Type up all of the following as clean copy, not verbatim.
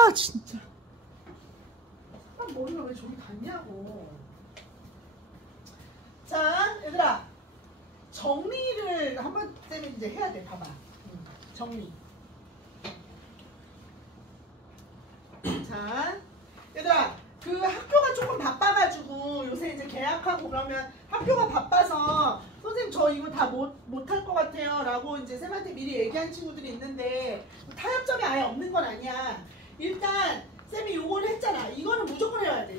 아 진짜. 머리가 왜 저기 갔냐고. 자 얘들아, 정리를 한번 때문에 이제 해야 돼. 봐봐. 정리. 자 얘들아, 그 학교가 조금 바빠가지고 요새 이제 개학하고 그러면 학교가 바빠서 선생님 저 이거 다 못할 것 같아요 라고 이제 쌤한테 미리 얘기한 친구들이 있는데 타협점이 아예 없는 건 아니야. 일단 쌤이 요거를 했잖아. 이거는 무조건 해와야 돼.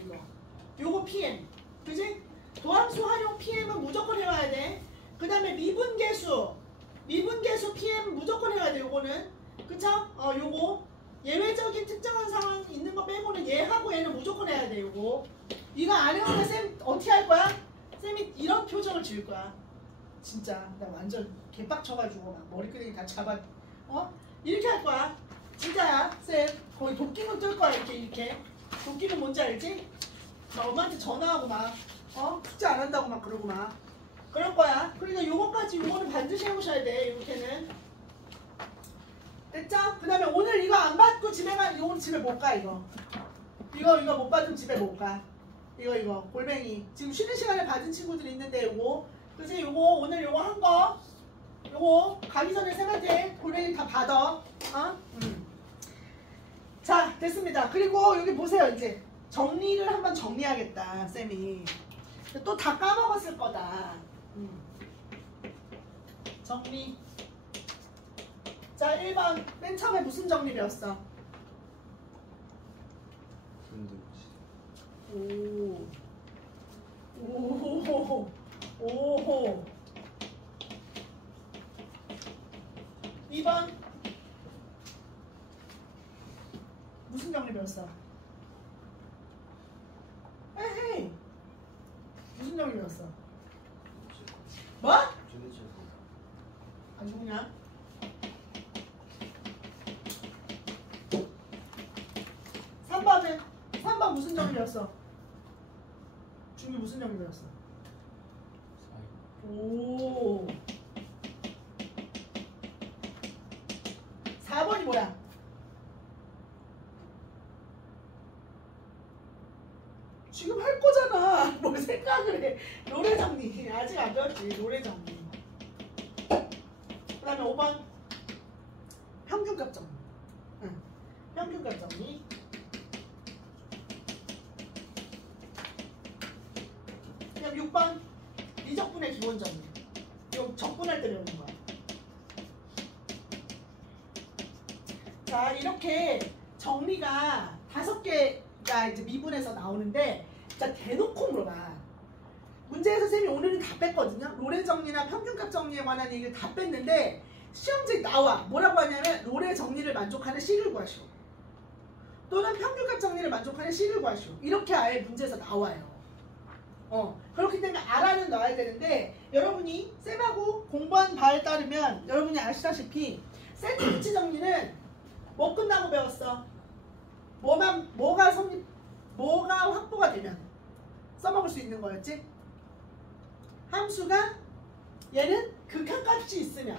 요거 PM 그지? 도함수 활용 PM은 무조건 해와야 돼. 그 다음에 미분계수 PM 무조건 해와야 돼. 요거는 그쵸? 요거 예외적인 특정한 상황 있는 거 빼고는 얘하고 얘는 무조건 해야 돼. 요거 이거 안 해오면 쌤 어떻게 할 거야? 쌤이 이런 표정을 지을 거야. 진짜 나 완전 개빡쳐가지고 막 머리끄댕이 다 잡아 이렇게 할 거야. 진짜야. 쌤 거의 도끼는 뜰 거야. 이렇게 도끼는 뭔지 알지? 막 엄마한테 전화하고 막 숙제 안 한다고 막 그러고 막 그럴 거야. 그러니까 요거는 반드시 해오셔야 돼. 이렇게는 됐죠? 그 다음에 오늘 이거 안 받고 집에 오늘 집에 못 가. 이거 못 받으면 집에 못 가. 이거 골뱅이 지금 쉬는 시간에 받은 친구들이 있는데 요거 그치? 요거 오늘 요거 한 거 요거 가기 전에 쌤한테 골뱅이 다 받아. 자 됐습니다. 그리고 여기 보세요. 이제 정리를 한번 정리하겠다 쌤이. 또 다 까먹었을 거다. 정리. 자 1번 맨 처음에 무슨 정리 배웠어? 오호 2번 무슨 정리 배웠어? 에헤이 무슨 정리 배웠어? 뭐? 아주 그냥 3번 무슨 정리 배웠어? 중이 무슨 정리 배웠어? 오 4번이 뭐야? 지금 할 거잖아. 뭘 생각을 해. 노래 정리. 아직 안 배웠지. 노래 정리. 그 다음에 5번 평균값 정리. 평균값 정리. 그다음 6번 미적분의 기본 정리. 이거 적분할 때 배우는 거야. 자 이렇게 정리가 5개가 이제 미분에서 나오는데 자 대놓고 물어봐. 문제에서 쌤이 오늘은 다 뺐거든요. 로레 정리나 평균값 정리에 관한 얘기를 다 뺐는데 시험지에 나와. 뭐라고 하냐면 로레 정리를 만족하는 C를 구하시오. 또는 평균값 정리를 만족하는 C를 구하시오. 이렇게 아예 문제에서 나와요. 그렇기 때문에 R는 넣어야 되는데 여러분이 쌤하고 공부한 바에 따르면 여러분이 아시다시피 샌드위치 정리는 뭐 끝나고 배웠어? 뭐가 확보가 되면 써먹을 수 있는 거였지? 함수가 얘는 극한값이 있으면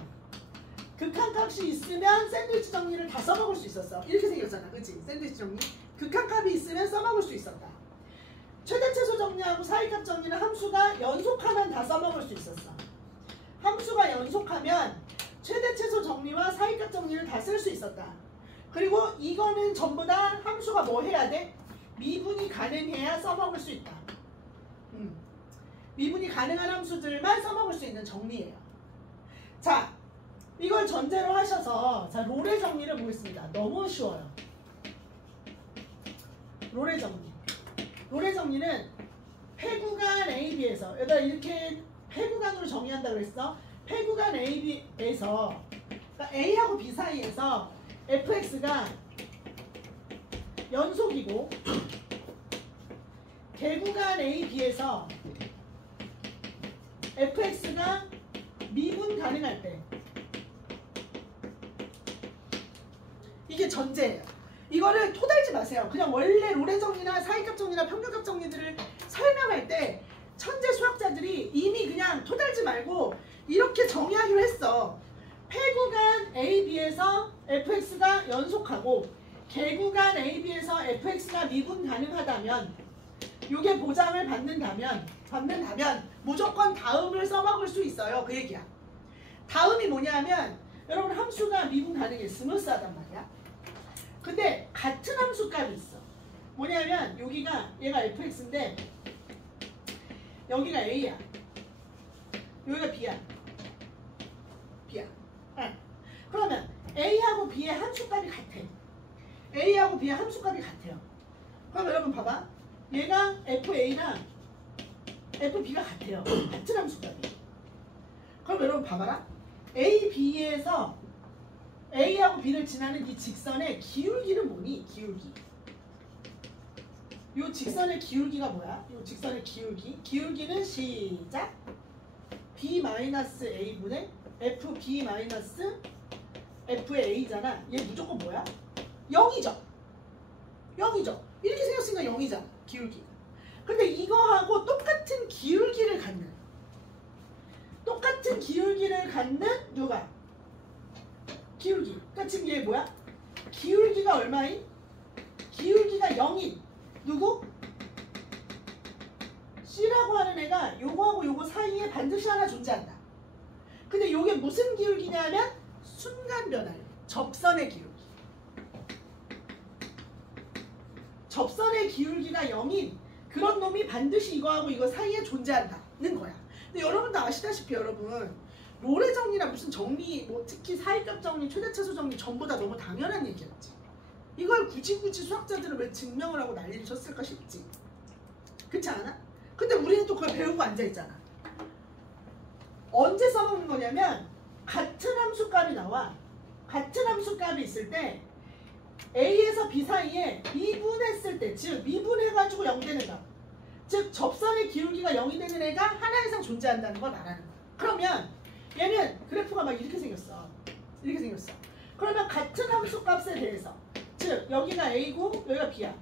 샌드위치 정리를 다 써먹을 수 있었어. 이렇게 생겼잖아. 그치? 샌드위치 정리 극한값이 있으면 써먹을 수 있었다. 최대 최소 정리하고 사이값 정리는 함수가 연속하면 다 써먹을 수 있었어. 함수가 연속하면 최대 최소 정리와 사이값 정리를 다 쓸 수 있었다. 그리고 이거는 전부 다 함수가 뭐 해야 돼? 미분이 가능해야 써먹을 수 있다. 미분이 가능한 함수들만 써먹을 수 있는 정리예요. 자, 이걸 전제로 하셔서 자 로레 정리를 보겠습니다. 너무 쉬워요. 로레 정리. 로레 정리는 폐구간 AB에서 여기다 이렇게 폐구간으로 정의한다고 했어. 폐구간 AB에서 그러니까 A하고 B 사이에서 fx가 연속이고 개구간 AB에서 fx가 미분 가능할 때 이게 전제예요. 이거를 토달지 마세요. 그냥 원래 로레 정리나 사이값 정리나 평균값 정리들을 설명할 때 천재 수학자들이 이미 그냥 토달지 말고 이렇게 정의하기로 했어. 폐구간 AB에서 fx가 연속하고 개구간 AB에서 fx가 미분 가능하다면 요게 보장을 받는다면 무조건 다음을 써먹을 수 있어요. 그 얘기야. 다음이 뭐냐면 여러분 함수가 미분 가능해. 스무스하단 말이야. 근데 같은 함수 값이 있어. 뭐냐면 여기가 얘가 fx인데 여기가 a야. 여기가 b야. 그러면 a하고 b의 함수값이 같아. a하고 b의 함수값이 같아요. 그럼 여러분 봐봐. 얘가 fa랑 fb가 같아요. 같은 함수값이. 그럼 여러분 봐봐라. a, b에서 a하고 b를 지나는 이 직선의 기울기는 뭐니? 기울기. 이 직선의 기울기가 뭐야? 이 직선의 기울기는 시작. b-a분의 fb-f의 a잖아. 얘 무조건 뭐야? 0이죠. 이렇게 생겼으니까 0이잖아. 기울기가. 근데 이거하고 똑같은 기울기를 갖는 누가? 기울기. 그러니까 지금 얘 뭐야? 기울기가 얼마인? 기울기가 0인 누구? C라고 하는 애가 요거하고 요거 사이에 반드시 하나 존재한다. 근데 요게 무슨 기울기냐면 순간 변화예요. 접선의 기울기. 접선의 기울기가 0인 그런 놈이 반드시 이거하고 이거 사이에 존재한다는 거야. 근데 여러분도 아시다시피 여러분 로레 정리나 무슨 정리 뭐 특히 사이값 정리, 최대차수 정리 전부 다 너무 당연한 얘기였지. 이걸 굳이 수학자들은 왜 증명을 하고 난리를 쳤을까 싶지. 그렇지 않아? 근데 우리는 또 그걸 배우고 앉아있잖아. 언제 써먹는 거냐면 같은 함수값이 나와. 같은 함수값이 있을 때 A에서 B 사이에 미분했을 때, 즉 미분해가지고 0 되는 값, 즉 접선의 기울기가 0이 되는 애가 하나 이상 존재한다는 걸 말하는 거야. 그러면 얘는 그래프가 막 이렇게 생겼어. 그러면 같은 함수값에 대해서, 즉 여기가 A고 여기가 B야.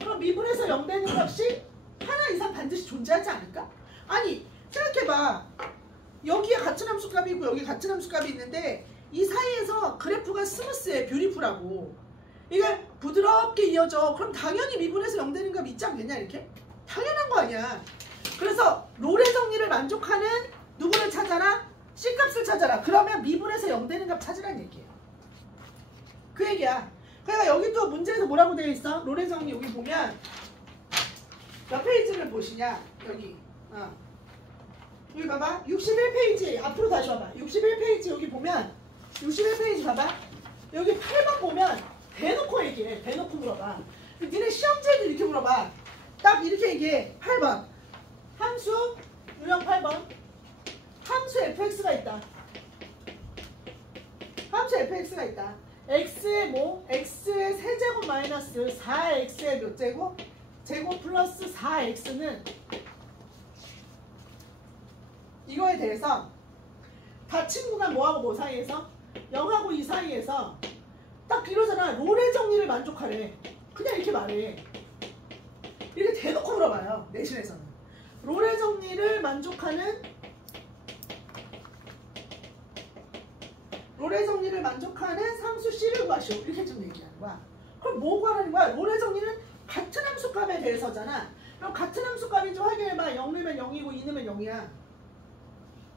그럼 미분해서 0 되는 값이 하나 이상 반드시 존재하지 않을까? 아니 생각해봐. 여기에 같은 함수값이 있고 여기 같은 함수값이 있는데 이 사이에서 그래프가 스무스해. 뷰티풀하고 이게 부드럽게 이어져. 그럼 당연히 미분해서 0 되는 값 있지 않겠냐? 이렇게? 당연한 거 아니야. 그래서 롤의 정리를 만족하는 누구를 찾아라? C값을 찾아라. 그러면 미분해서 0 되는 값 찾으라는 얘기예요. 그 얘기야. 그러니까 여기 또 문제에서 뭐라고 되어 있어? 롤의 정리 여기 보면 몇 페이지를 보시냐? 여기 여기 봐봐. 61페이지 앞으로 다시 와봐. 61페이지 여기 보면 61페이지 봐봐. 여기 8번 보면 대놓고 얘기해. 대놓고 물어봐. 니네 시험지에도 이렇게 물어봐. 딱 이렇게 얘기해. 8번 함수 유형 8번 함수 fx가 있다. x의 뭐? x의 세제곱 마이너스 4x의 몇 제곱? 제곱 플러스 4x는 이거에 대해서 다 친구가 뭐하고 뭐 사이에서? 0하고 2 사이에서 딱 이러잖아. 롤의 정리를 만족하래. 그냥 이렇게 말해. 이렇게 대놓고 물어봐요. 내신에서는. 롤의 정리를 만족하는 상수 C를 구하시오. 이렇게 좀 얘기하는 거야. 그럼 뭐 구하라는 거야? 롤의 정리는 같은 함수값에 대해서잖아. 그럼 같은 함수값인 줄 확인해봐. 0 넣으면 0이고 2 넣으면 0이야.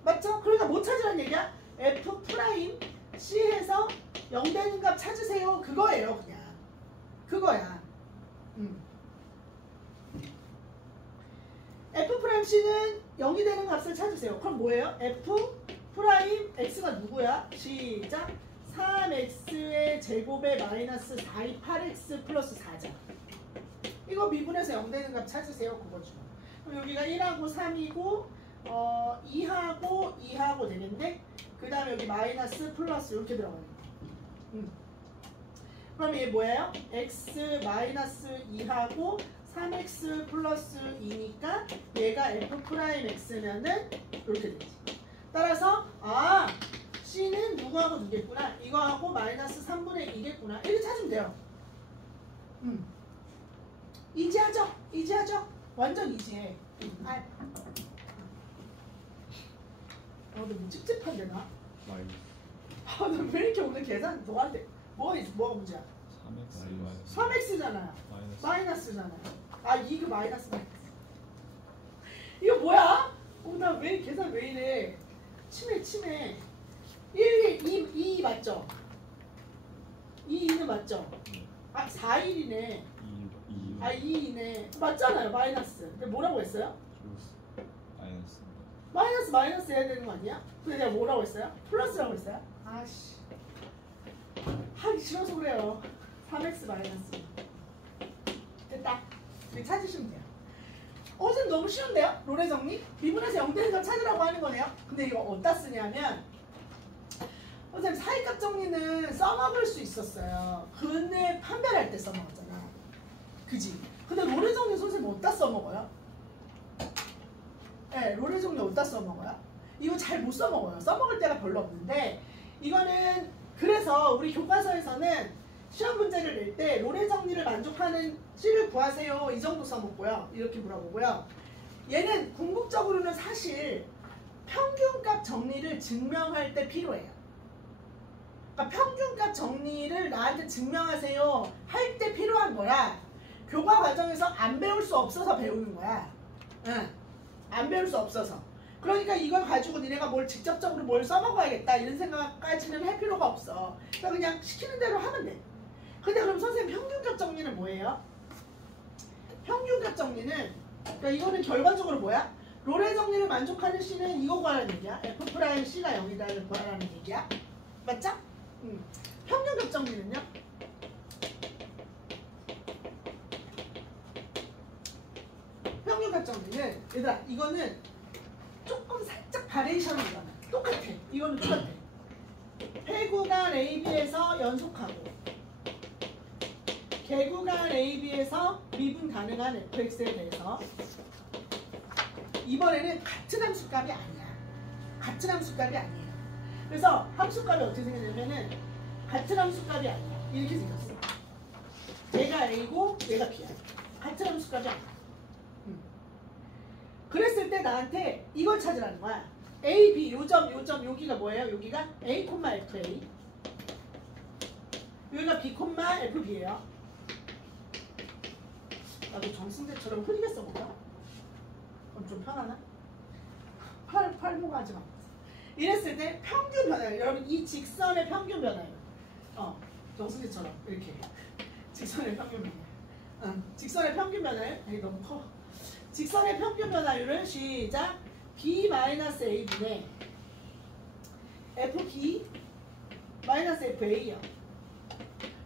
맞죠? 그러니까 뭐 찾으라는 얘기야? F 프라임 C에서 0 되는 값 찾으세요. 그거예요. 그냥. 그거야. F 프라임 C는 0이 되는 값을 찾으세요. 그럼 뭐예요? F 프라임 X가 누구야? 시작. 3X의 제곱에 마이너스 4이 8X 플러스 4자. 이거 미분해서 0 되는 값 찾으세요. 그거죠. 그럼 여기가 1하고 3이고 2하고 되는데 그 다음에 여기 마이너스 플러스 이렇게 들어가요. 그럼 이게 뭐예요? x 마이너스 2하고 3x 플러스 2니까 얘가 f 프라임 x면은 이렇게 되지. 따라서 c는 누구하고 누겠구나. 이거하고 마이너스 3분의 2겠구나. 이렇게 찾으면 돼요. 이지하죠? 완전 이지해. 너무 찝찝한데 나? 너 왜 이렇게 오늘 계산 너한테 뭐가 문제야? 3 3x잖아요. 마이너스잖아요. 아 이거 마이너스. 이거 뭐야? 나 왜 계산 왜 이래? 치매. 2 맞죠? 2는 맞죠? 아 4일이네. 2이네. 맞잖아요. 마이너스. 근데 뭐라고 했어요? 마이너스 해야 되는 거 아니야? 근데 내가 뭐라고 했어요? 플러스라고 했어요? 아씨. 하기 싫어서 그래요. 3x 마이너스. 됐다. 이거 찾으시면 돼요. 선생님 너무 쉬운데요? 롤의 정리? 미분에서 0 되는 걸 찾으라고 하는 거네요. 근데 이거 어디다 쓰냐면 선생님 사이값 정리는 써먹을 수 있었어요. 근데 판별할 때 써먹었잖아. 그지? 근데 롤의 정리 선생님 어디다 써먹어요? 네, 롤의 정리 어디다 써먹어요? 이거 잘 못 써먹어요. 써먹을 때가 별로 없는데 이거는 그래서 우리 교과서에서는 시험 문제를 낼 때 롤의 정리를 만족하는 C를 구하세요. 이 정도 써먹고요. 이렇게 물어보고요. 얘는 궁극적으로는 사실 평균값 정리를 증명할 때 필요해요. 그러니까 평균값 정리를 나한테 증명하세요 할 때 필요한 거야. 교과 과정에서 안 배울 수 없어서 배우는 거야. 응. 안 배울 수 없어서. 그러니까 이걸 가지고 니네가 뭘 직접적으로 뭘 써먹어야겠다 이런 생각까지는 할 필요가 없어. 그러니까 그냥 시키는 대로 하면 돼. 근데 그럼 선생님 평균값 정리는 뭐예요? 평균값 정리는 그러니까 이거는 결과적으로 뭐야? 롤의 정리를 만족하는 C는 이거 구하라는 얘기야. F'C가 0이다를 구하라는 얘기야. 맞죠? 평균값 정리는요? 평균값 정리는 얘들아 이거는 조금 살짝 바리에이션이 일어나. 똑같아. 이거는 똑같아. 회구간 AB에서 연속하고 개구간 AB에서 미분 가능한 fx에 대해서 이번에는 같은 함수값이 아니야. 같은 함수값이 아니에요. 그래서 함수값이 어떻게 생겼냐면은 같은 함수값이 아니야. 이렇게 생겼어. 얘가 A고 얘가 B야. 같은 함수값이 아니야. 그랬을 때 나한테 이걸 찾으라는 거야. A, B, 요점, 여기가 뭐예요? 여기가 A, FA. 여기가 B, FB예요. 나도 정승재처럼 흐리게 써볼까? 그럼 좀 편하나? 팔모가 하지 마. 이랬을 때 평균 변화율. 여러분 이 직선의 평균 변화율. 정승재처럼 이렇게. 직선의 평균 변화율. 직선의 평균 변화율. 이게 너무 커. 직선의 평균 변화율은 시작. B-AB네. FB FA요.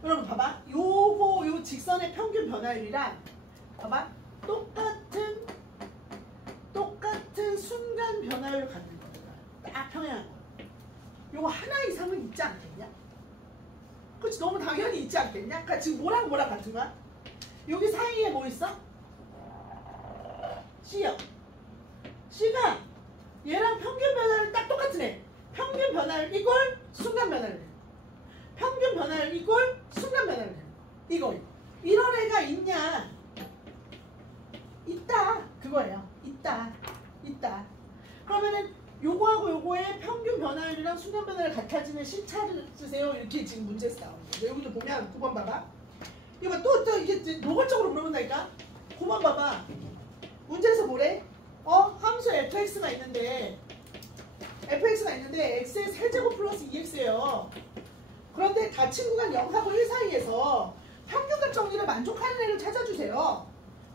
여러분 봐봐. 요 직선의 평균 변화율이랑 봐봐. 똑같은 순간 변화율을 갖는 거야. 딱 평행한 거. 요거 하나 이상은 있지 않겠냐? 그렇지 너무 당연히 있지 않겠냐? 그러니까 지금 뭐랑 같은 거야? 여기 사이에 뭐 있어? C요. C가 얘랑 평균 변화율 딱 똑같은 애. 평균 변화율 이꼴 순간 변화율. 평균 변화율 이꼴 순간 변화율. 이거. 이런 애가 있냐? 있다. 그거예요. 있다. 그러면은 요거하고 요거의 평균 변화율이랑 순간 변화율 같아지는 C차를 쓰세요. 이렇게 지금 문제에서 나오는 거예요. 여기도 보면 9번 봐봐. 이거 또 이게 노골적으로 물어본다니까? 9번 봐봐. 문제에서 뭐래? 함수 fx가 있는데 x의 세제곱 플러스 2x예요. 그런데 닫힌 구간 0하고 1 사이에서 평균값 정리를 만족하는 애를 찾아주세요.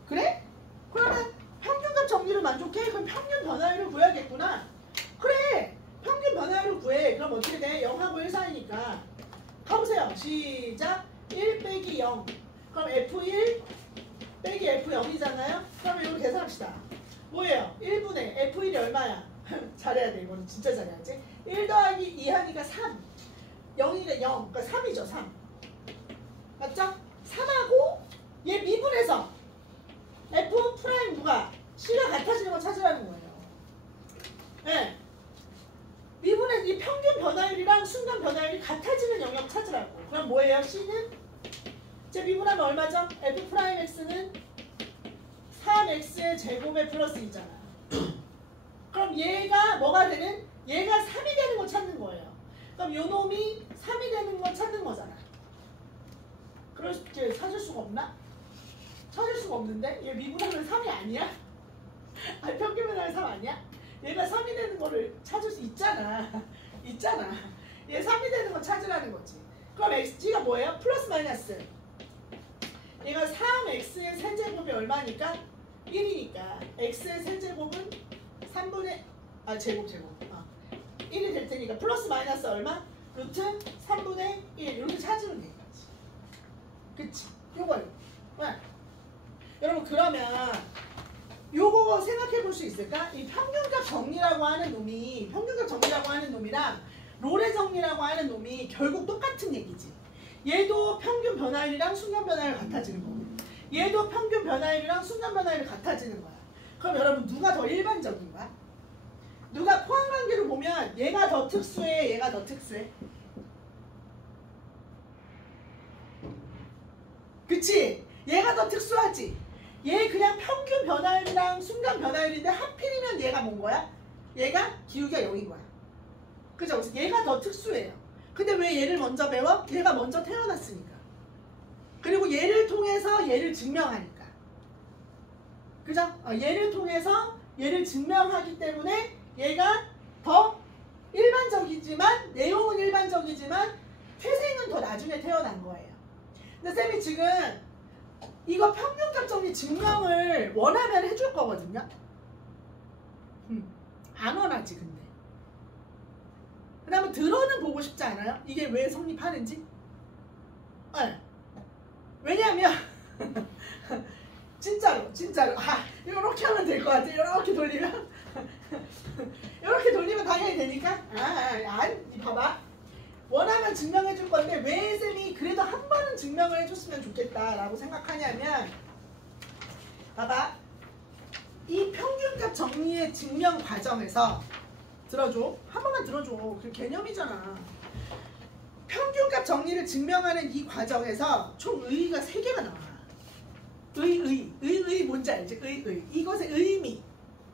그래? 그러면 평균값 정리를 만족해? 그럼 평균 변화율을 구해야겠구나. 그래! 평균 변화율을 구해. 그럼 어떻게 돼? 0하고 1 사이니까. 가보세요. 시작. 1 빼기 0. 그럼 f1 빼기 f0이잖아요? 그러면 이거 계산합시다. 뭐예요? 1분의 f1이 얼마야? 잘해야 돼. 이거는 진짜 잘해야지. 1 더하기 2 하니까 3. 0이니까 0. 그러니까 3이죠. 3. 맞죠? 3하고 얘 미분해서 f 프라임 누가? C가 같아지는 거 찾으라는 거예요. 네. 미분의 이 평균 변화율이랑 순간 변화율이 같아지는 영역 찾으라고. 그럼 뭐예요? C는? 제 미분하면 얼마죠? f 프라임 x는 3x의 제곱에 플러스 2잖아. 그럼 얘가 뭐가 되는? 얘가 3이 되는 거 찾는 거예요. 그럼 요 놈이 3이 되는 거 찾는 거잖아. 그럴 수 있게 찾을 수가 없나? 찾을 수가 없는데? 얘 미분하면 3이 아니야? 아니 평균 변화율 3 아니야? 얘가 3이 되는 거를 찾을 수 있잖아. 있잖아. 얘 3이 되는 거 찾으라는 거지. 그럼 xg가 뭐예요? 플러스 마이너스. 얘가 3x의 세제곱이 얼마니까? 1이니까 x의 세제곱은 3분의 제곱 1이 될 테니까 플러스 마이너스 얼마? 루트 3분의 1 이렇게 찾으면 되겠지. 그치? 요거요. 네. 여러분 그러면 요거 생각해 볼 수 있을까? 이 평균값 정리라고 하는 놈이 평균값 정리라고 하는 놈이랑 롤의 정리라고 하는 놈이 결국 똑같은 얘기지. 얘도 평균 변화율이랑 순간 변화율 같아지는 거고 얘도 평균 변화율이랑 순간 변화율이 같아지는 거야. 그럼 여러분 누가 더 일반적인 거야? 누가 포함관계로 보면 얘가 더 특수해? 얘가 더 특수해? 그치? 얘가 더 특수하지? 얘 그냥 평균 변화율이랑 순간 변화율인데 하필이면 얘가 뭔 거야? 얘가 기울기가 0인 거야. 그죠? 그래서 얘가 더 특수해요. 근데 왜 얘를 먼저 배워? 얘가 먼저 태어났으니까. 그리고 얘를 통해서 얘를 증명하니까. 그죠? 얘를 통해서 얘를 증명하기 때문에 얘가 더 일반적이지만 내용은 일반적이지만 태생은 더 나중에 태어난 거예요. 근데 쌤이 지금 이거 평균값 정리 증명을 원하면 해줄 거거든요. 안 원하지 근데. 그 다음에 들어는 보고 싶지 않아요? 이게 왜 성립하는지? 네. 왜냐면 진짜로 이렇게 하면 될 것 같아. 이렇게 돌리면 이렇게 돌리면 당연히 되니까 봐봐. 원하면 증명해 줄 건데 왜 쌤이 그래도 한 번은 증명을 해줬으면 좋겠다라고 생각하냐면 봐봐. 이 평균값 정리의 증명 과정에서 들어줘. 한 번만 들어줘. 그 개념이잖아. 평균값 정리를 증명하는 이 과정에서 총 의의가 3개가 나와. 의의 뭔지 알지? 의의. 이것의 의미.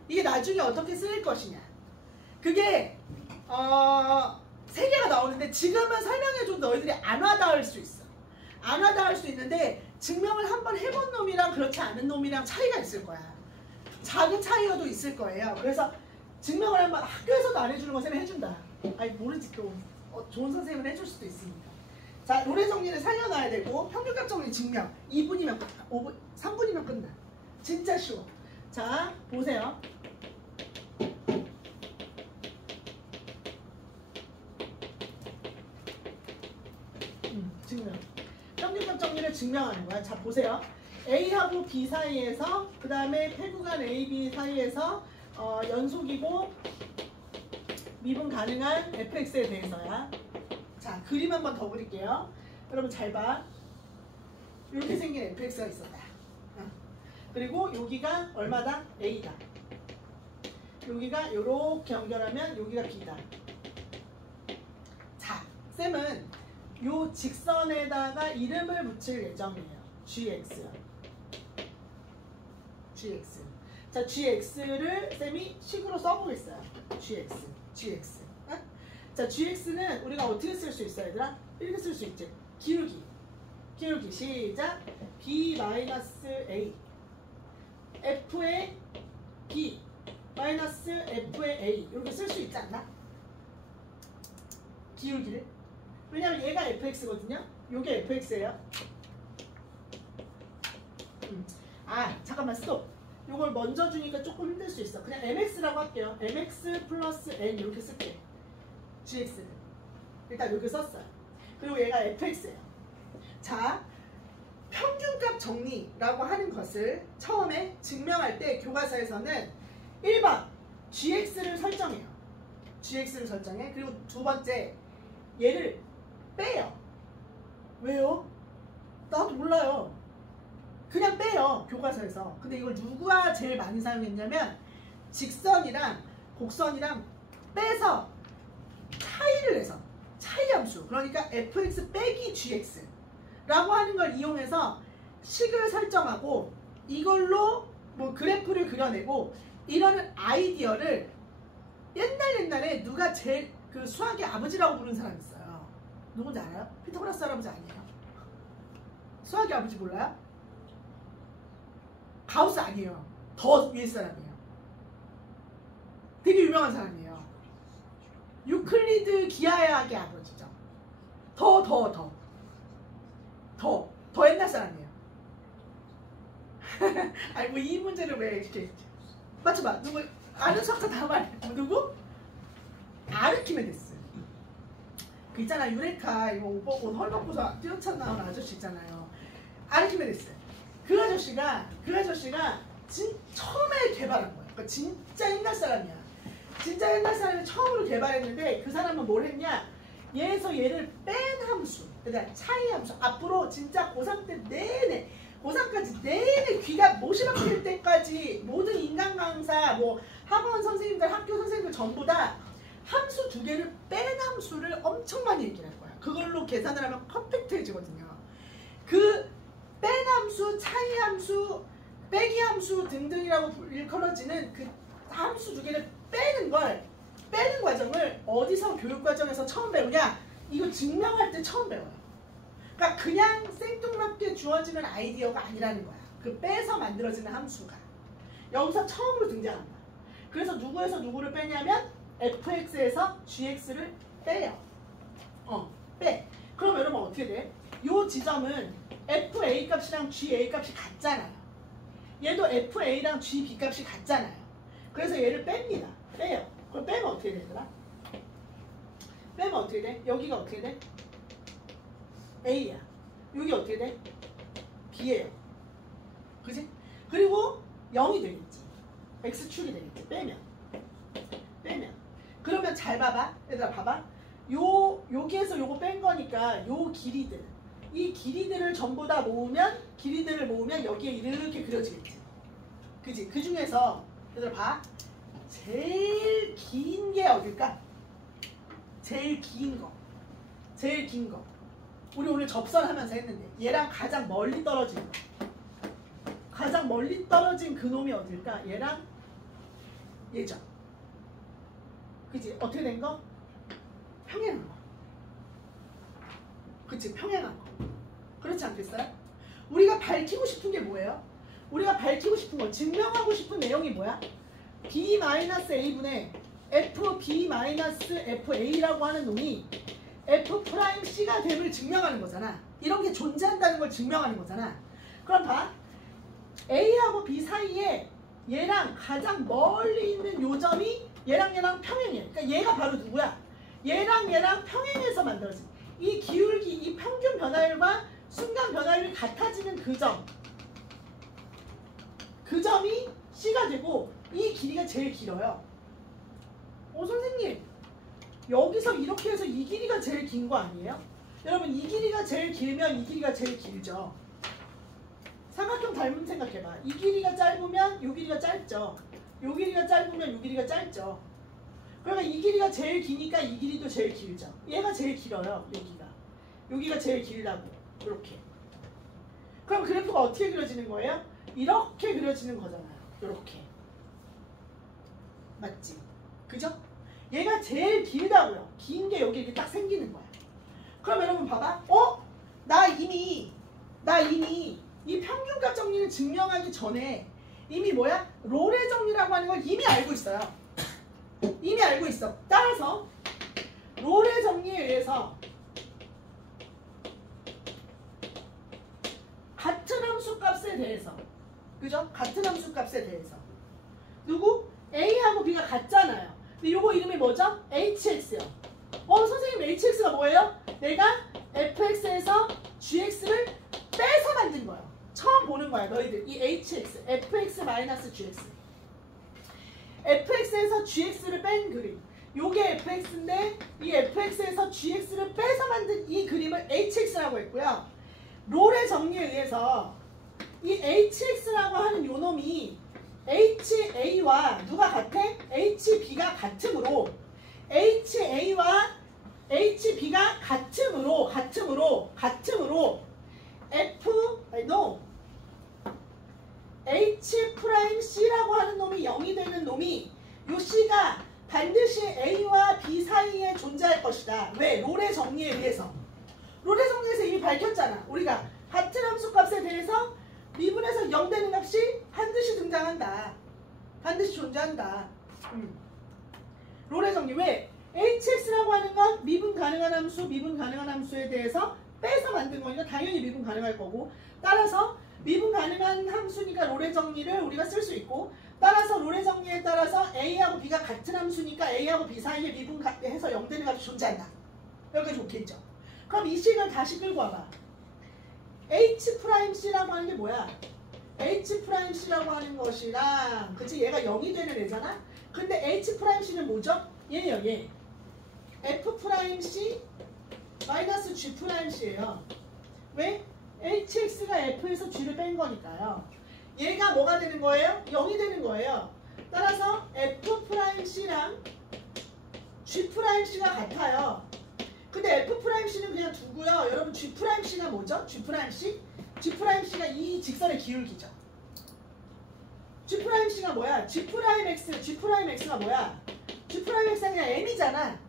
이게 나중에 어떻게 쓰일 것이냐. 그게 3개가 나오는데 지금은 설명해줘도 너희들이 안 와닿을 수 있어. 안 와닿을 수 있는데 증명을 한번 해본 놈이랑 그렇지 않은 놈이랑 차이가 있을 거야. 작은 차이가도 있을 거예요. 그래서 증명을 한번 학교에서도 안 해주는 거 쌤이 해준다. 아니 모르지 또 좋은 선생님은 해줄 수도 있으니까. 자, 노래 정리를 살려놔야 되고 평균값 정리 증명 2분이면 끝나. 5분, 3분이면 끝나. 진짜 쉬워. 자, 보세요. 증명. 평균값 정리를 증명하는 거야. 자, 보세요. A하고 B 사이에서 그 다음에 폐구간 A, B 사이에서 연속이고 미분 가능한 fx에 대해서야. 자, 그림 한번 더 그릴게요. 여러분 잘 봐. 이렇게 생긴 fx가 있었다. 그리고 여기가 얼마다? a다. 여기가 이렇게 연결하면 여기가 b다. 자, 쌤은 요 직선에다가 이름을 붙일 예정이에요. gx. 자, gx를 쌤이 식으로 써보겠어요. gx. 자, gx는 우리가 어떻게 쓸 수 있어, 얘들아? 이렇게 쓸 수 있지. 기울기 시작. b-a f의 b 마이너스 f의 a 이렇게 쓸 수 있지 않나? 기울기를. 왜냐면 얘가 fx거든요. 요게 fx예요. 잠깐만 스톱. 요걸 먼저 주니까 조금 힘들 수 있어. 그냥 mx라고 할게요. mx 플러스 n 이렇게 쓸게. gx를 일단 이렇게 썼어요. 그리고 얘가 fx예요. 자, 평균값 정리라고 하는 것을 처음에 증명할 때 교과서에서는 1번 gx를 설정해요. gx를 설정해. 그리고 두 번째 얘를 빼요. 왜요? 나도 몰라요. 그냥 빼요. 교과서에서. 근데 이걸 누가 제일 많이 사용했냐면 직선이랑 곡선이랑 빼서 차이를 내서 차이 함수, 그러니까 fx 빼기 gx 라고 하는 걸 이용해서 식을 설정하고 이걸로 뭐 그래프를 그려내고 이러는 아이디어를 옛날에 누가 제일 그 수학의 아버지라고 부르는 사람이 있어요. 누군지 알아요? 피타고라스 할아버지 아니에요? 수학의 아버지 몰라요? 가우스 아니에요. 더 위에 사람이에요. 되게 유명한 사람이에요. 유클리드 기하학의 아버지죠. 더 옛날 사람이에요. 아니 뭐 이 문제를 왜 이렇게 맞춰봐. 누구 아는 수학자 다 말해. 누구? 아르키메데스. 그 있잖아 유레카 이거 옷 헐벗고서 뛰어쳐 나온 아저씨 있잖아요. 아르키메데스. 그 아저씨가 처음에 개발한 거야. 그러니까 진짜 옛날 사람이야. 진짜 옛날 사람이 처음으로 개발했는데 그 사람은 뭘 했냐? 얘에서 얘를 뺀 함수, 그러니까 차이 함수. 앞으로 진짜 고3 때 내내, 고3까지 내내 귀가 못이 막힐 때까지 모든 인간 강사, 뭐 학원 선생님들, 학교 선생님들 전부 다 함수 2개를 뺀 함수를 엄청 많이 얘기할 거야. 그걸로 계산을 하면 퍼펙트해지거든요. 그 뺀 함수, 차이 함수, 빼기 함수 등등이라고 일컬어지는 그 함수 2개를 빼는 과정을 어디서 교육과정에서 처음 배우냐? 이거 증명할 때 처음 배워요. 그러니까 그냥 생뚱맞게 주어지는 아이디어가 아니라는 거야. 그 빼서 만들어지는 함수가 여기서 처음으로 등장한다. 그래서 누구에서 누구를 빼냐면 fx에서 gx를 빼요. 빼. 그럼 여러분 어떻게 돼? 요 지점은 fa 값이랑 ga 값이 같잖아요. 얘도 fa랑 gb 값이 같잖아요. 그래서 얘를 뺍니다. 빼요. 그럼 빼면 어떻게 되더라? 빼면 어떻게 돼? 여기가 어떻게 돼? a야. 여기 어떻게 돼? b예요. 그지? 그리고 0이 되겠지. x축이 되겠지. 빼면. 그러면 잘 봐봐. 얘들아 봐봐. 여기에서 요거 뺀 거니까 요 길이들. 이 길이들을 전부 다 모으면 여기에 이렇게 그려지겠지. 그지? 그 중에서 얘들아 봐. 제일 긴 게 어딜까? 제일 긴 거. 우리 오늘 접선하면서 했는데 얘랑 가장 멀리 떨어진 거. 가장 멀리 떨어진 그 놈이 어딜까? 얘랑 얘죠. 그치? 어떻게 된 거? 평행한 거. 그치? 평행한 거. 그렇지 않겠어요? 우리가 밝히고 싶은 게 뭐예요? 우리가 밝히고 싶은 거, 증명하고 싶은 내용이 뭐야? b-a분의 fb-fa라고 하는 놈이 f'c가 됨을 증명하는 거잖아. 이런 게 존재한다는 걸 증명하는 거잖아. 그럼 봐. a하고 b 사이에 얘랑 가장 멀리 있는 요점이 얘랑 평행이에요. 그러니까 얘가 바로 누구야? 얘랑 평행해서 만들어진 이 기울기, 이 평균 변화율과 순간 변화율이 같아지는 그 점이 c가 되고 이 길이가 제일 길어요. 선생님 여기서 이렇게 해서 이 길이가 제일 긴 거 아니에요? 여러분 이 길이가 제일 길면 이 길이가 제일 길죠. 삼각형 닮음 생각해봐. 이 길이가 짧으면 이 길이가 짧죠. 이 길이가 짧으면 이 길이가 짧죠. 그러면 이 길이가 제일 기니까 이 길이도 제일 길죠. 얘가 제일 길어요. 여기가 제일 길다고. 이렇게. 그럼 그래프가 어떻게 그려지는 거예요? 이렇게 그려지는 거잖아요. 이렇게. 맞지? 그죠? 얘가 제일 길다고요. 긴 게 여기 이렇게 딱 생기는 거야. 그럼 여러분 봐봐. 나 이미 이 평균값 정리를 증명하기 전에 이미 뭐야? 롤의 정리라고 하는 걸 이미 알고 있어요. 이미 알고 있어. 따라서 롤의 정리에 의해서 같은 함수값에 대해서, 그죠? 같은 함수값에 대해서 누구? A하고 B가 같잖아요. 근데 요거 이름이 뭐죠? HX요. 선생님 HX가 뭐예요? 내가 fx에서 gx를 빼서 만든 거예요. 처음 보는 거야 너희들. 이 hx, fx-gx. fx에서 gx를 뺀 그림. 요게 fx인데 이 fx에서 gx를 빼서 만든 이 그림을 hx라고 했고요. 롤의 정리에 의해서 이 hx라고 하는 요 놈이 ha와 누가 같아? hb가 같으므로 ha와 hb가 같으므로 h'c라고 하는 놈이 0이 되는 놈이 요 c가 반드시 a와 b 사이에 존재할 것이다. 왜? 롤의 정리에 의해서. 롤의 정리에서 이미 밝혔잖아. 우리가 같은 함수 대해서 미분에서 0 되는 값이 반드시 등장한다. 반드시 존재한다. 롤의 정리. 왜? hx라고 하는 건 미분 가능한 함수, 미분 가능한 함수에 대해서 빼서 만든 거니까 당연히 미분 가능할 거고, 따라서 미분 가능한 함수니까 롤의 정리를 우리가 쓸 수 있고, 따라서 롤의 정리에 따라서 a하고 b가 같은 함수니까 a하고 b 사이에 미분해서 0 되는 값이 존재한다. 여기까지 좋겠죠. 그럼 이 식을 다시 끌고 와봐. h'c라고 하는 게 뭐야? h'c라고 하는 것이랑, 그치? 얘가 0이 되는 애잖아? 근데 h'c는 뭐죠? 얘예요, 얘. f'c 마이너스 g'c예요. 왜? hx가 f에서 g를 뺀 거니까요. 얘가 뭐가 되는 거예요? 0이 되는 거예요. 따라서 f'c랑 g'c가 같아요. 근데 f'c는 그냥 두고요. 여러분 g'c가 뭐죠? g'c? g'c가 이 직선의 기울기죠. g'c가 뭐야? g'x가 뭐야? g'x가 그냥 m이잖아.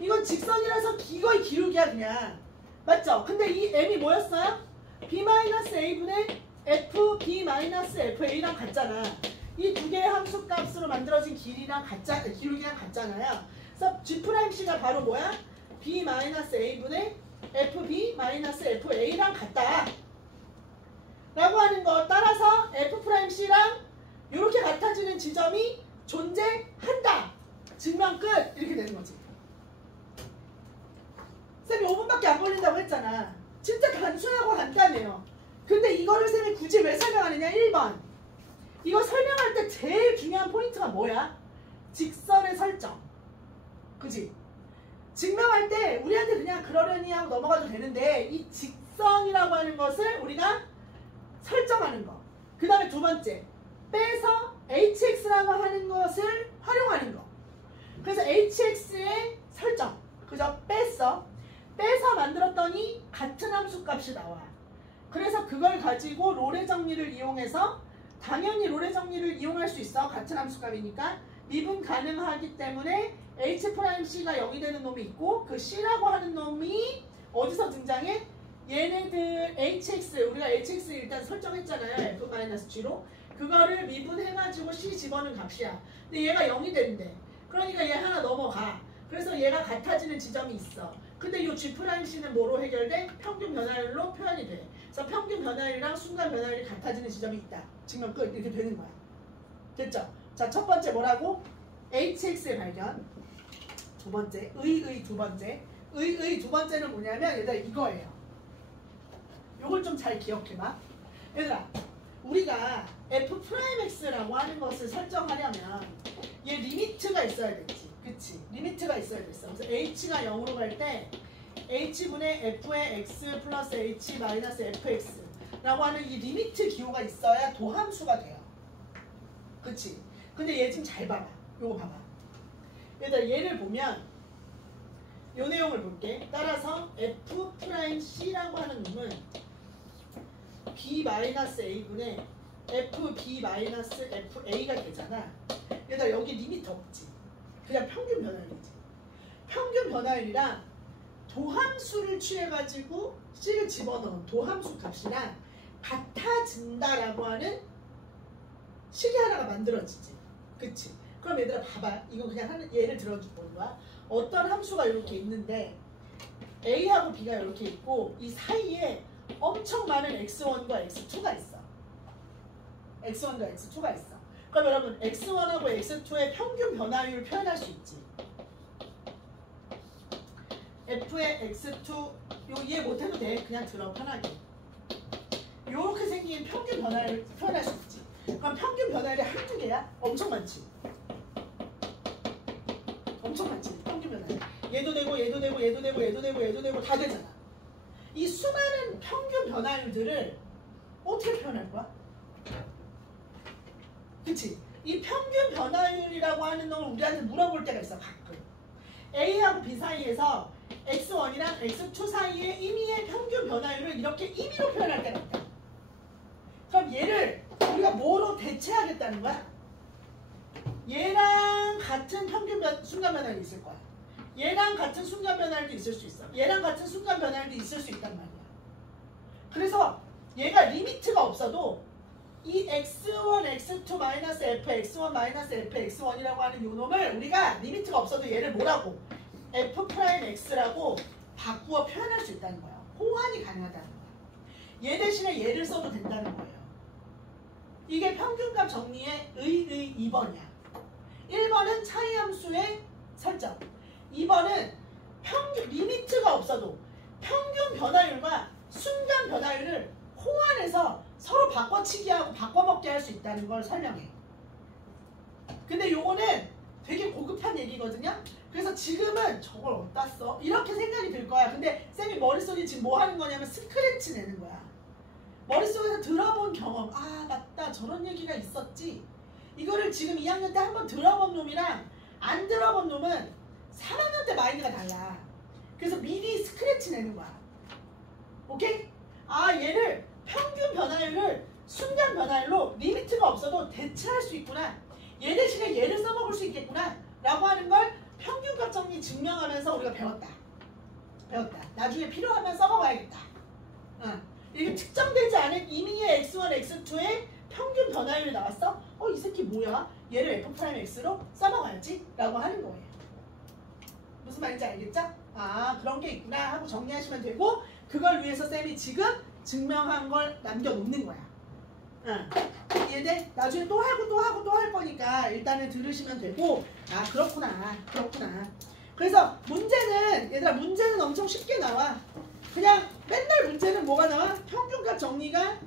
이건 직선이라서 이거의 기울기야 그냥. 맞죠? 근데 이 m이 뭐였어요? b-a분의 fb-fa랑 같잖아. 이 두 개의 함수 값으로 만들어진 기울기랑 같잖아요. 그래서 g'c가 바로 뭐야? b-a분의 fb-fa랑 같다 라고 하는 거. 따라서 f'c랑 이렇게 같아지는 지점이 존재한다. 증명 끝. 이렇게 되는 거지. 쌤이 5분밖에 안 걸린다고 했잖아. 진짜 단순하고 간단해요. 근데 이거를 쌤이 굳이 왜 설명하느냐? 1번. 이거 설명할 때 제일 중요한 포인트가 뭐야? 직선의 설정. 그지? 증명할 때 우리한테 그냥 그러려니 하고 넘어가도 되는데, 이 직선이라고 하는 것을 우리가 설정하는 거. 그 다음에 두 번째, 빼서 hx라고 하는 것을 활용하는 거. 그래서 hx의 설정. 그죠? 빼서 만들었더니 같은 함수 값이 나와. 그래서 그걸 가지고 롤의 정리를 이용해서, 당연히 롤의 정리를 이용할 수 있어. 같은 함수 값이니까. 미분 가능하기 때문에 h'c가 0이 되는 놈이 있고, 그 c라고 하는 놈이 어디서 등장해? 얘네들 hx, 우리가 hx 일단 설정했잖아요. f-g로. 그거를 미분해가지고 c 집어넣은 값이야. 근데 얘가 0이 된대. 그러니까 얘 하나 넘어가. 그래서 얘가 같아지는 지점이 있어. 근데 이 g'c는 뭐로 해결돼? 평균 변화율로 표현이 돼. 그래서 평균 변화율이랑 순간 변화율이 같아지는 지점이 있다. 증명 끝. 이렇게 되는 거야. 됐죠? 자, 첫 번째 뭐라고? hx의 발견. 두 번째, 두 번째. 두 번째는 뭐냐면, 얘들아 이거예요. 요걸 좀 잘 기억해봐. 얘들아, 우리가 f'x라고 하는 것을 설정하려면 얘 리미트가 있어야 되지. 그치? 리미트가 있어야 됐어. 그래서 h가 0으로 갈 때 h분의 f의 x 플러스 h 마이너스 fx 라고 하는 이 리미트 기호가 있어야 도함수가 돼요. 그치? 근데 얘 지금 잘 봐봐. 요거 봐봐. 얘들아, 얘를 보면 요 내용을 볼게. 따라서 f'c라고 하는 놈은 b-a분의 fb-fa가 되잖아. 얘들아, 여기 리미트 없지. 그냥 평균 변화율이지. 평균 변화율이랑 도함수를 취해가지고 c를 집어넣은 도함수 값이랑 같아진다라고 하는 식이 하나가 만들어지지. 그치? 그럼 얘들아 봐봐. 이거 그냥 하는 예를 들어주는 거야. 어떤 함수가 이렇게 있는데 a하고 b가 이렇게 있고, 이 사이에 엄청 많은 x1과 x2가 있어. x1과 x2가 있어. 그럼 여러분 x1하고 x2의 평균 변화율을 표현할 수 있지. f의 x2 요 이해 못해도 돼. 그냥 들어 편하게. 요렇게 생긴 평균 변화율을 표현할 수 있지. 그럼 평균 변화율이 한두 개야? 엄청 많지. 엄청 많지. 평균 변화율. 얘도 되고 얘도 되고 얘도 되고 얘도 되고 얘도 되고 다 되잖아. 이 수많은 평균 변화율들을 어떻게 표현할 거야? 그치? 이 평균 변화율이라고 하는 놈을 우리한테 물어볼 때가 있어. 가끔. A하고 B 사이에서 X1이랑 X2 사이에 임의의 평균 변화율을 이렇게 임의로 표현할 때가 있다. 그럼 얘를 우리가 뭐로 대체하겠다는 거야? 얘랑 같은 평균 순간 변화율이 있을 거야. 얘랑 같은 순간 변화율도 있을 수 있어. 얘랑 같은 순간 변화율도 있을 수 있단 말이야. 그래서 얘가 리미트가 없어도 이 x1, x2 마이너스 f, x1 마이너스 f, x1이라고 하는 요 놈을 우리가 리미트가 없어도 얘를 뭐라고? f 프라임 x라고 바꾸어 표현할 수 있다는 거예요. 호환이 가능하다는 거예요. 얘 대신에 얘를 써도 된다는 거예요. 이게 평균값 정리의 2번이야. 1번은 차이함수의 설정. 2번은 리미트가 없어도 평균 변화율과 순간 변화율을 호환해서 서로 바꿔치기하고 바꿔먹게 할 수 있다는 걸 설명해. 근데 요거는 되게 고급한 얘기거든요. 그래서 지금은 저걸 어디다 써? 이렇게 생각이 들 거야. 근데 쌤이 머릿속에 지금 뭐 하는 거냐면 스크래치 내는 거야. 머릿속에서 들어본 경험. 아 맞다 저런 얘기가 있었지. 이거를 지금 2학년 때 한번 들어본 놈이랑 안 들어본 놈은 3학년 때 마인드가 달라. 그래서 미리 스크래치 내는 거야. 오케이? 아 얘를 평균 변화율을 순간 변화율로 리미트가 없어도 대체할 수 있구나. 얘 대신에 얘를 써먹을 수 있겠구나 라고 하는 걸 평균값 정리 증명하면서 우리가 배웠다. 나중에 필요하면 써먹어야겠다. 이게 측정되지 않은 이미의 x1, x2의 평균 변화율이 나왔어? 이 새끼 뭐야? 얘를 f'x로 써먹어야지 라고 하는 거예요. 무슨 말인지 알겠죠? 아 그런 게 있구나 하고 정리하시면 되고, 그걸 위해서 쌤이 지금 증명한 걸 남겨놓는 거야. 이해돼? 나중에 또 하고 또 할 거니까 일단은 들으시면 되고, 아 그렇구나. 그래서 문제는 얘들아 문제는 엄청 쉽게 나와. 그냥 맨날 문제는 뭐가 나와? 평균값 정리가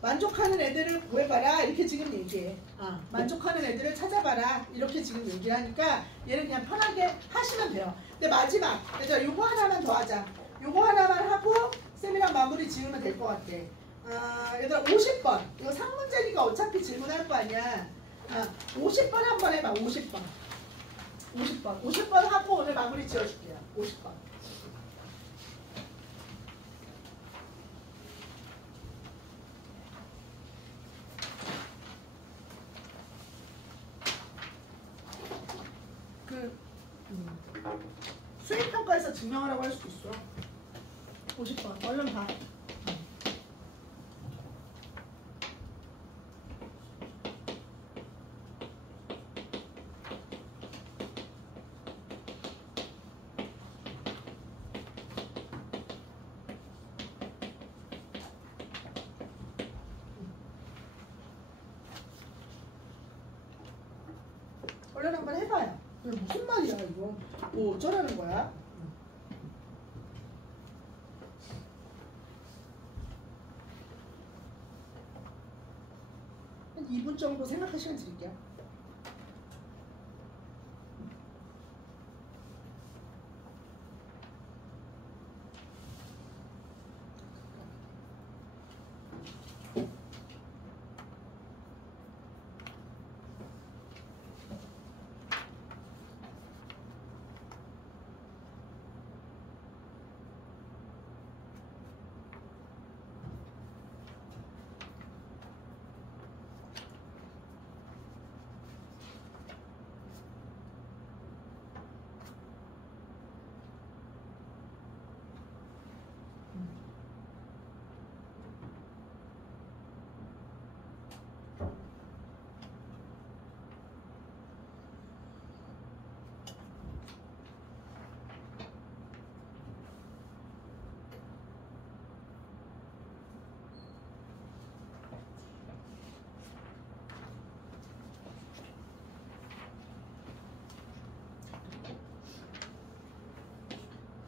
만족하는 애들을 구해봐라 이렇게 지금 얘기해. 만족하는 애들을 찾아봐라 이렇게 지금 얘기를 하니까 얘를 그냥 편하게 하시면 돼요. 근데 마지막 얘들아 요거 하나만 더 하자. 요거 하나만 하고 쌤이랑 마무리 지으면 될 것 같아. 얘들아 50번 이거 상문제니까 어차피 질문할 거 아니야. 50번 한번 해봐. 50번 하고 오늘 마무리 지어줄게요. 50번. 수행평가에서 증명하라고 할 수도 있어. 50번 얼른 봐. 얼른 한번 해봐요. 무슨 말이야 이거? 뭐 어쩌라는 거야? 한 2분 정도 생각할 시간 드릴게요.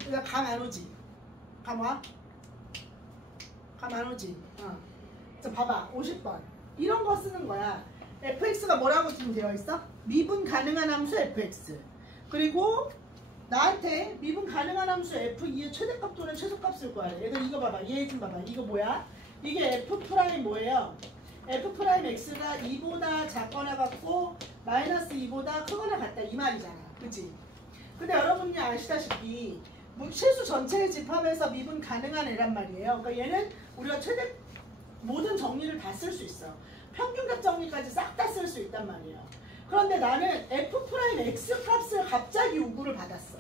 그러니까 감 안 오지? 감 와? 감 안 오지? 자 봐봐 50번 이런 거 쓰는 거야. fx가 뭐라고 지금 되어 있어? 미분 가능한 함수 fx, 그리고 나한테 미분 가능한 함수 f2의 최대값 또는 최소값을 구하래. 얘들 이거 봐봐. 얘 좀 봐봐. 이거 뭐야? 이게 f 프라임 뭐예요? f 프라임 x가 2보다 작거나 같고 마이너스 2보다 크거나 같다 이 말이잖아. 그치? 근데 여러분이 아시다시피 실수 전체의 집합에서 미분 가능한 애란 말이에요. 그러니까 얘는 우리가 최대 모든 정리를 다 쓸 수 있어. 평균값 정리까지 싹 다 쓸 수 있단 말이에요. 그런데 나는 f'x 값을 갑자기 요구를 받았어.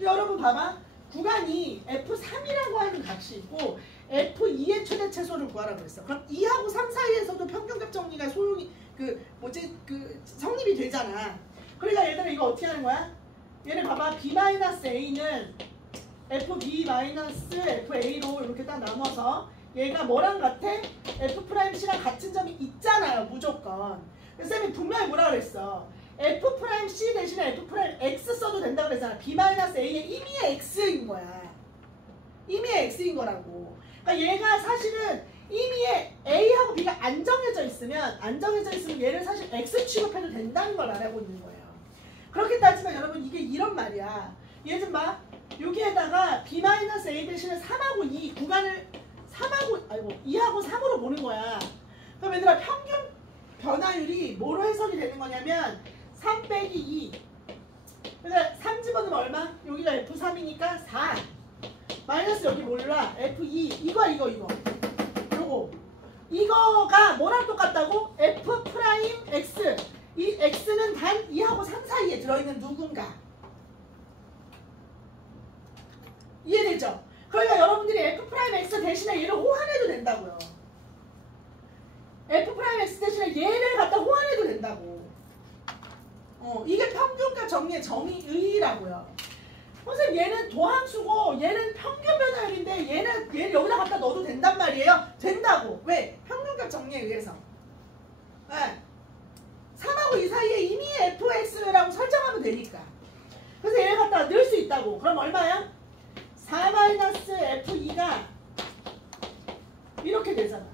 여러분 봐봐. 구간이 f3이라고 하는 값이 있고 F2의 최대 최소를 구하라고 했어. 그럼 2하고 3 사이에서도 평균값 정리가 소용이 성립이 되잖아. 그러니까 얘들아 이거 어떻게 하는 거야? 얘를 봐봐. B-A는 FB-FA로 이렇게 딱 나눠서 얘가 뭐랑 같아? F'C랑 같은 점이 있잖아요. 무조건. 그래서 쌤이 분명히 뭐라 그랬어? F'C 대신에 F'X 써도 된다고 그랬잖아. B-A의 임의의 X인 거야. 임의의 X인 거라고. 그러니까 얘가 사실은 임의의 A하고 B가 안 정해져 있으면 얘를 사실 X 취급해도 된다는 걸 알고 있는 거예요. 그렇게 따지면 여러분 이게 이런 말이야. 얘 좀 봐. 여기에다가 B-A 대신에 3하고 2 구간을 2하고 3으로 보는 거야. 그럼 얘들아 평균 변화율이 뭐로 해석이 되는 거냐면 3 빼기 2. 그러니까 3 집어넣으면 얼마? 여기가 F3이니까 4. 마이너스 여기 몰라. F2. 이거. 요거. 이거가 뭐랑 똑같다고? F'X. 이 X는 단 2하고 3 사이에 들어있는 누군가. 이해되죠? 그러니까 여러분들이 F'X 대신에 얘를 호환해도 된다고요. F'X 대신에 얘를 갖다 호환해도 된다고. 이게 평균값 정리의 정의의라고요. 선생님 얘는 도함수고 얘는 평균 변화율인데 얘를 여기다 갖다 넣어도 된단 말이에요. 된다고. 왜? 평균값 정리에 의해서. 네. 3하고 2 사이에 이미 fx라고 설정하면 되니까. 그래서 얘를 갖다 넣을 수 있다고. 그럼 얼마야? 4-F2가 이렇게 되잖아.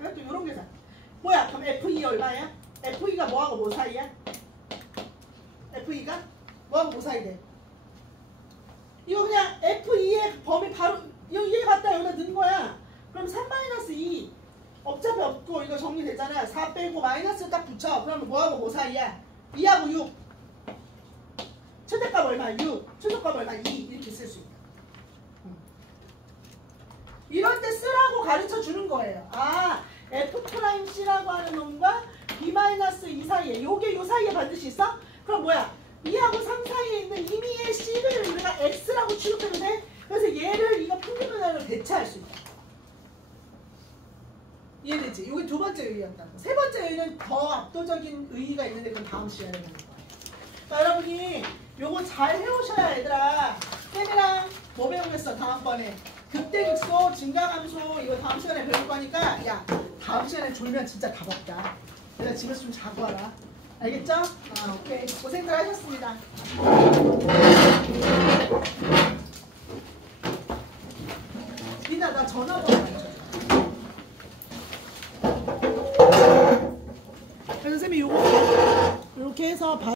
이것도 이런 계산. 뭐야? 그럼 F2 얼마야? F2가 뭐하고 뭐 사이야? F2가 뭐하고 뭐 사이 돼? 이거 그냥 F2의 범위 바로 얘 갖다 여기다 넣은 거야. 그럼 3-2 어차피 없고 이거 정리되잖아. 4 빼고 마이너스 딱 붙여. 그러면 뭐하고 뭐 사이야? 2하고 6. 최대값 얼마? 6. 최소값 얼마? 2. 이렇게 쓸 수 있다. 이럴 때 쓰라고 가르쳐 주는 거예요. 아, F'C라고 하는 놈과 B-2 사이에 요게 요 사이에 반드시 있어? 그럼 뭐야? 2하고 3 사이에 있는 임의의 C를 우리가 X라고 취급해도 돼? 그래서 얘를 이거 평균 변화로 대체할 수 있다. 이해되지? 이게 두 번째 의의였다고. 세 번째 의의는 더 압도적인 의의가 있는데 그건 다음 시간에 보는 거예요. 자, 여러분이 요거 잘 해오셔야 얘들아. 쌤이랑 뭐 배우겠어 다음번에? 극대극소, 증가함수 이거 다음 시간에 배울 거니까 야 다음 시간에 졸면 진짜 다 먹자. 내가 집에서 좀 자고 와라. 알겠죠? 아 오케이. 고생들 하셨습니다. 리나 나 전화번호 알려줘. 그래서 쌤이 요거 이렇게 해서